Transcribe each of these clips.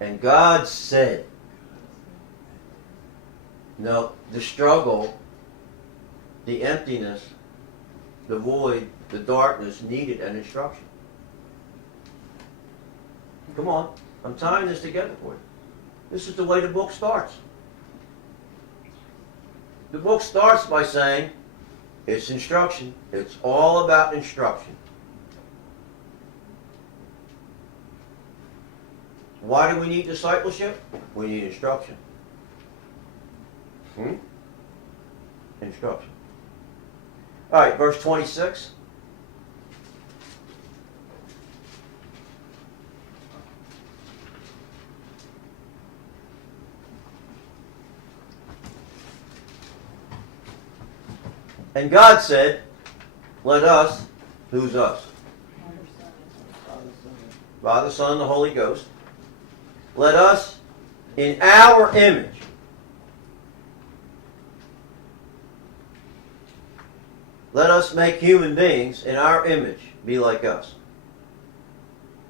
And God said, no, the struggle, the emptiness, the void, the darkness needed an instruction. Come on, I'm tying this together for you. This is the way the book starts. The book starts by saying, it's instruction. It's all about instruction. Why do we need discipleship? We need instruction. Instruction. All right, verse 26. And God said, let us, who's us? Father, Son, and the Holy Ghost. Let us, in our image, let us make human beings in our image be like us.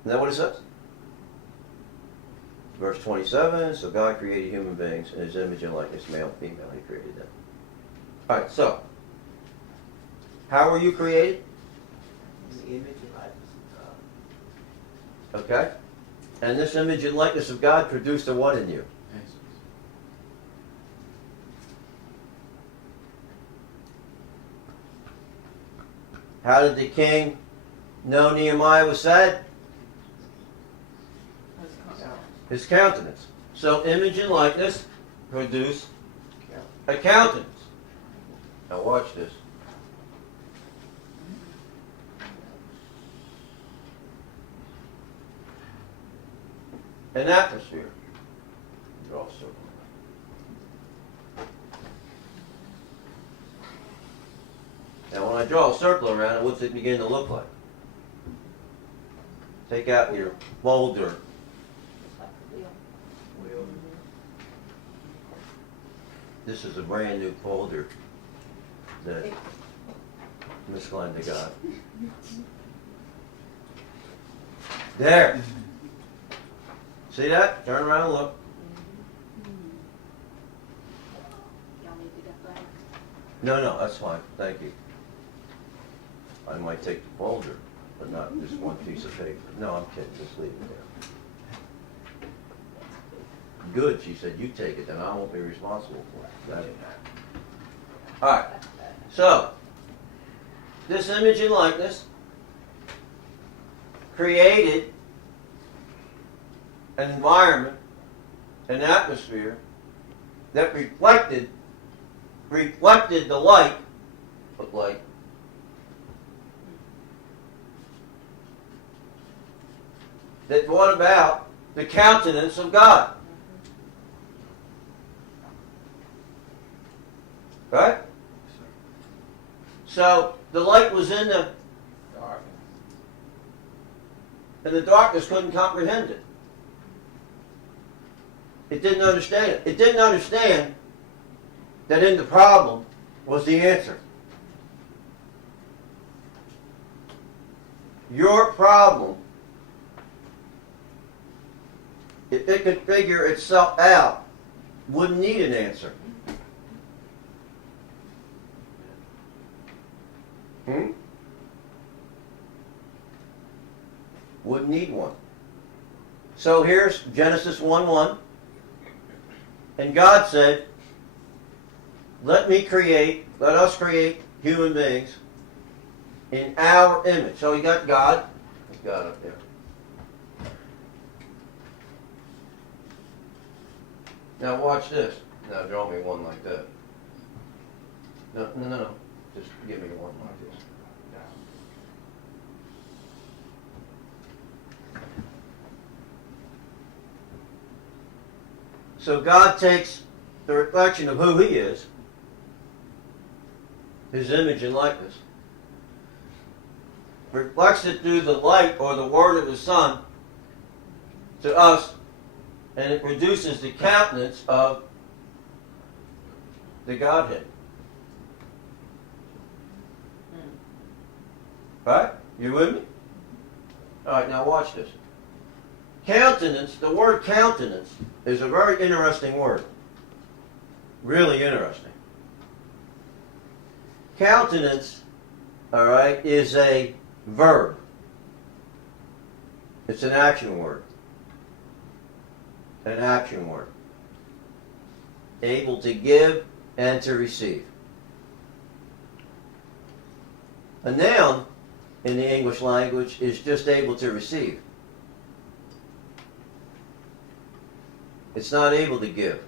Isn't that what it says? Verse 27, so God created human beings in His image and likeness, male and female, He created them. All right, so, how were you created? In the image and likeness of God. Okay. And this image and likeness of God produced a what in you? How did the king know Nehemiah was sad? His countenance. So image and likeness produce a countenance. Now watch this. An atmosphere. Draw a circle. Now when I draw a circle around it, what's it begin to look like? Take out your folder. This is a brand new folder that Miss Glenda got. There. See that? Turn around and look. No, that's fine. Thank you. I might take the folder, but not just one piece of paper. No, I'm kidding. Just leave it there. Good, she said. You take it, then I won't be responsible for it. All right. So, this image and likeness created an environment, an atmosphere that reflected the light. What light? That brought about the countenance of God. Right? So the light was in the darkness, and the darkness couldn't comprehend it. It didn't understand it. It didn't understand that in the problem was the answer. Your problem, if it could figure itself out, wouldn't need an answer. Wouldn't need one. So here's Genesis 1:1. And God said, let us create human beings in our image. So you got God. There's God up there. Now watch this. Now draw me one like that. No. Just give me one like this. So God takes the reflection of who He is, His image and likeness, reflects it through the light or the word of His Son to us, and it produces the countenance of the Godhead. Right? You with me? All right, now watch this. Countenance, the word countenance is a very interesting word. Really interesting. Countenance, all right, is a verb. It's an action word. An action word. Able to give and to receive. A noun in the English language is just able to receive. It's not able to give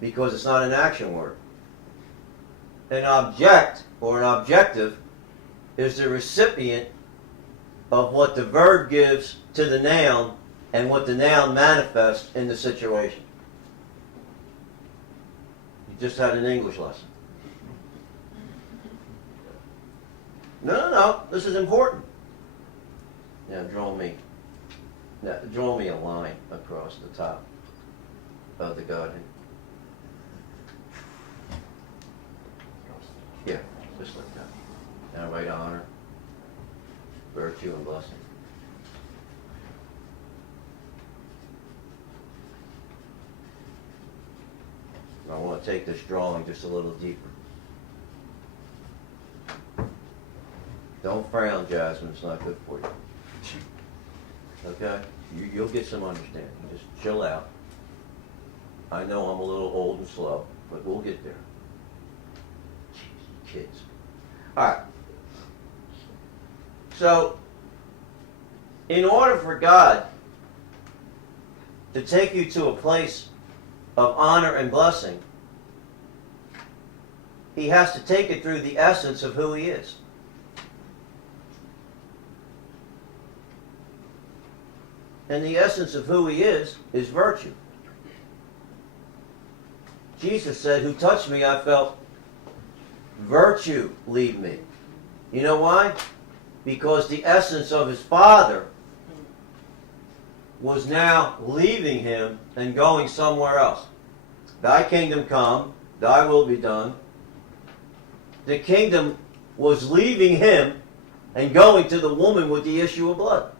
because it's not an action word. An object or an objective is the recipient of what the verb gives to the noun and what the noun manifests in the situation. You just had an English lesson. No, this is important. Now draw me a line across the top of the Godhead. Yeah, just like that. Now write honor, virtue, and blessing. I want to take this drawing just a little deeper. Don't frown, Jasmine. It's not good for you. Okay? You'll get some understanding. Just chill out. I know I'm a little old and slow, but we'll get there. Jeez, kids. All right. So, in order for God to take you to a place of honor and blessing, He has to take it through the essence of who He is. And the essence of who He is virtue. Jesus said, "Who touched me, I felt virtue leave me." You know why? Because the essence of His Father was now leaving Him and going somewhere else. Thy kingdom come, Thy will be done. The kingdom was leaving Him and going to the woman with the issue of blood.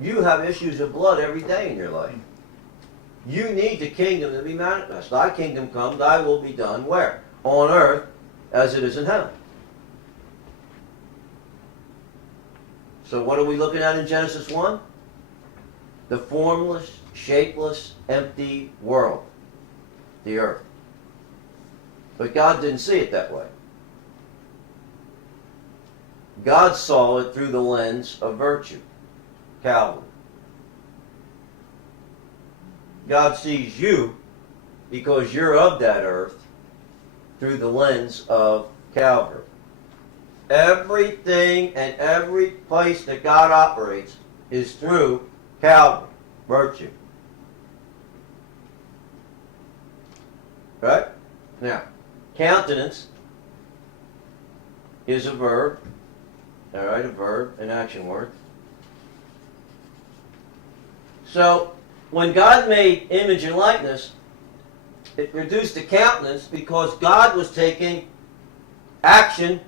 You have issues of blood every day in your life. You need the kingdom to be manifest. Thy kingdom come, Thy will be done. Where? On earth as it is in heaven. So what are we looking at in Genesis 1? The formless, shapeless, empty world. The earth. But God didn't see it that way. God saw it through the lens of virtue. Calvary. God sees you because you're of that earth through the lens of Calvary. Everything and every place that God operates is through Calvary, virtue. Right? Now, countenance is a verb. All right, a verb, an action word. So, when God made image and likeness, it produced a countenance because God was taking action,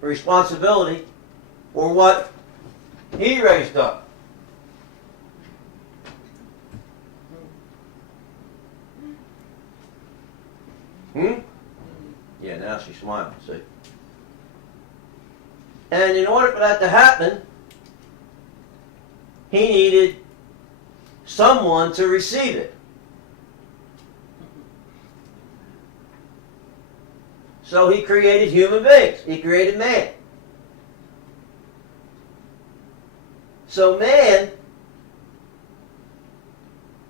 responsibility for what He raised up. Yeah, now she's smiling, see? And in order for that to happen, He needed someone to receive it. So He created human beings. He created man. So man,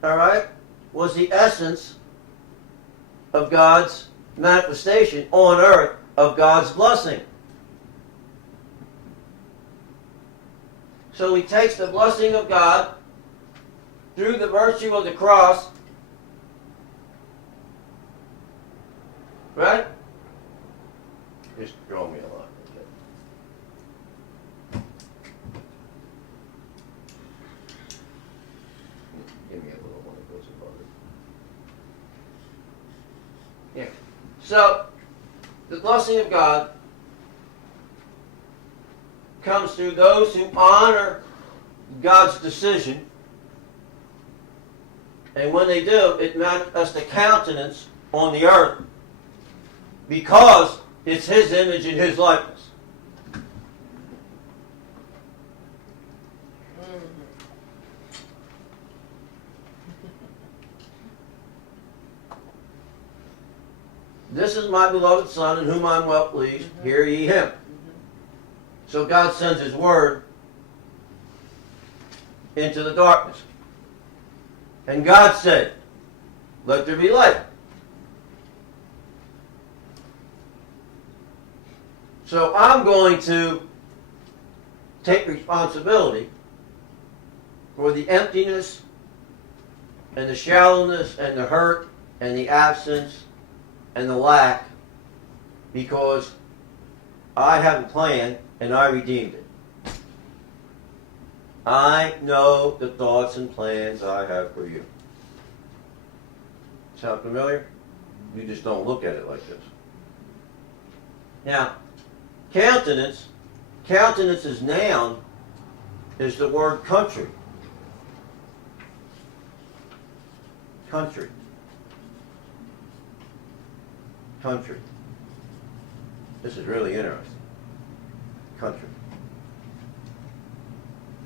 all right, was the essence of God's manifestation on earth of God's blessing. So He takes the blessing of God through the virtue of the cross, right? Just draw me a line. Okay. Give me a little one that goes above it. Yeah. So, the blessing of God comes through those who honor God's decision. And when they do, it manifests a countenance on the earth because it's His image and His likeness. This is my beloved Son, in whom I am well pleased. Hear ye Him. So God sends His word into the darkness. And God said, let there be light. So I'm going to take responsibility for the emptiness and the shallowness and the hurt and the absence and the lack, because I have a plan and I redeemed it. I know the thoughts and plans I have for you. Sound familiar? You just don't look at it like this. Now, countenance is noun, is the word country. Country. Country. This is really interesting. Country.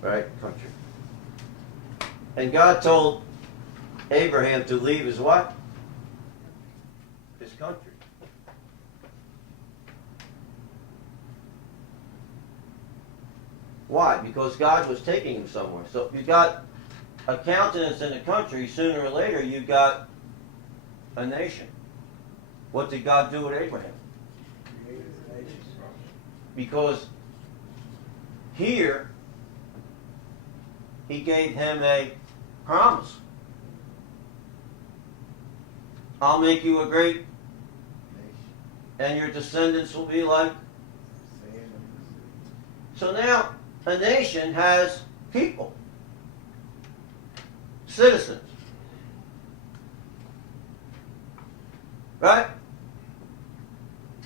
Right? Country. And God told Abraham to leave his what? His country. Why? Because God was taking him somewhere. So if you got a countenance in a country, sooner or later you got a nation. What did God do with Abraham? Because here He gave him a promise. I'll make you a great, and your descendants will be like. So now a nation has people, citizens. Right?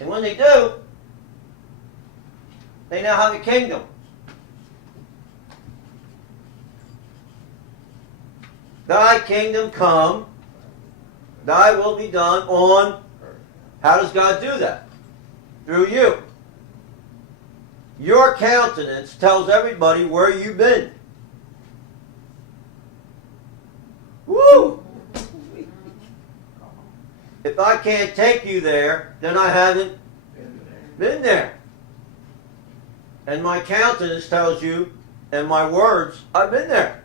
And when they do, they now have a kingdom. Thy kingdom come, thy will be done on. How does God do that? Through you. Your countenance tells everybody where you've been. Woo! If I can't take you there, then I haven't been there. And my countenance tells you, and my words, I've been there.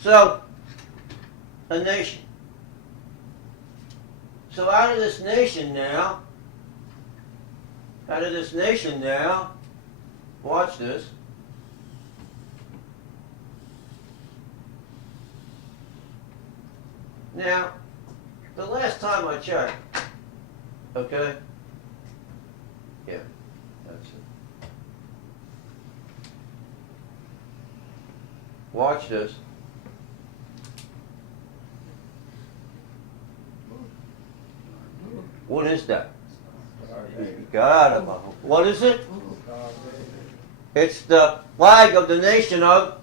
So, a nation. So out of this nation now, watch this. Now, the last time I checked, okay? Yeah, that's it. Watch this. What is that? God, what is it? It's the flag of the nation of.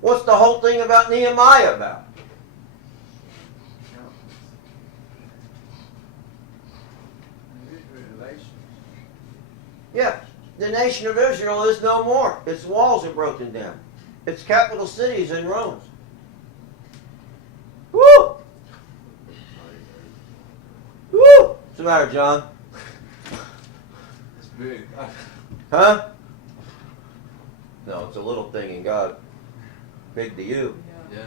What's the whole thing about Nehemiah about? Yeah, the nation of Israel is no more. Its walls are broken down. Its capital city is in ruins. Woo! Woo! What's the matter, John? It's big. Huh? No, it's a little thing in God. Big to you. Yeah.